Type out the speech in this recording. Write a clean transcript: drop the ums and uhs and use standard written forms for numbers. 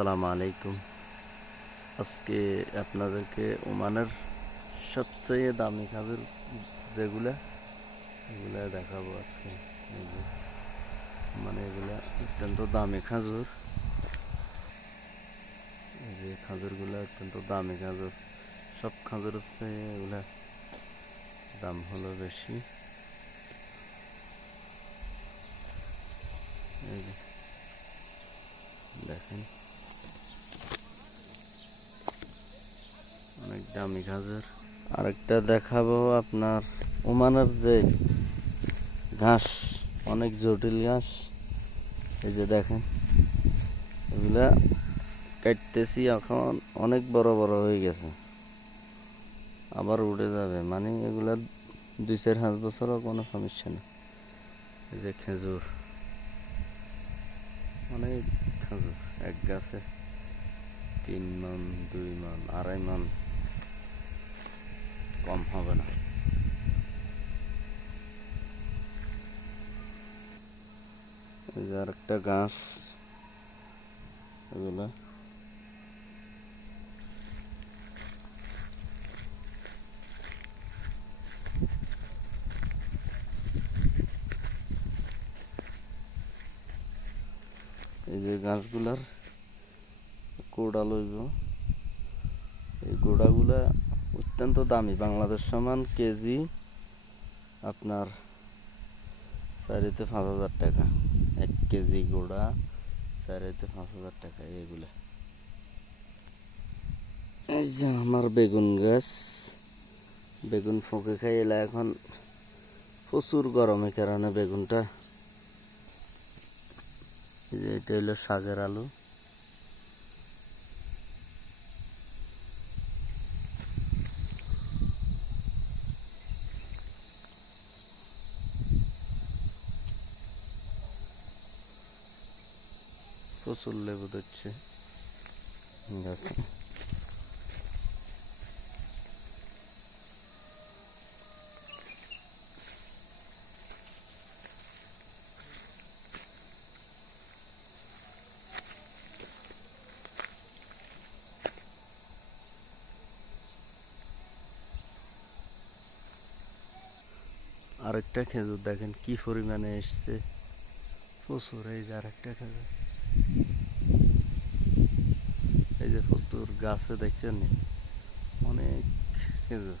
আসসালামু আলাইকুম। আজকে আপনাদেরকে ওমানের সবচেয়ে দামি খাজুর যেগুলা এগুলা দেখাবো আজকে। এই যে মানে এগুলা অত্যন্ত দামি খাজুর। এই যে খাজুরগুলা অত্যন্ত দামি খাজুর। সব খাজুরের চেয়ে এগুলা দাম হলো বেশি। এই যে দেখেন অনেক দামি খাজুর। আরেকটা দেখাবো আপনার ওমানের যে ঘাস, অনেক জটিল ঘাস। এই যে দেখেন এগুলা কাটতেছি, এখন অনেক বড় বড় হয়ে গেছে, আবার উঠে যাবে। মানে এগুলা 2-4-5 বছরও কোনো সমস্যা নেই। এই যে খেজুর, অনেক খেজুর, এক গাছে 3 মণ, 2 মণ, 2.5 মণ কম হবে না। এই যে আরেকটা গাছ, এগুলা এই যে গাছগুলার কোড়া লইব। এই গোড়াগুলা অত্যন্ত দামি, বাংলাদেশ সমান কেজি আপনার 4-5 হাজার টাকা। 1 কেজি গোড়া 4-5 হাজার টাকা এগুলা। এই যে আমার বেগুন গাছ, বেগুন ফোঁকে খাই এলা। এখন প্রচুর গরমের কারণে বেগুনটা, এই যে এটা হলো শাকের আলু। প্রচুর লেবু ধরছে গাছে। আরেকটা খেজুর দেখেন কি পরিমাণে এসছে, প্রচুর। এই যে আরেকটা খেজুর, এই যে প্রচুর গাছে দেখছেন অনেক খেজুর।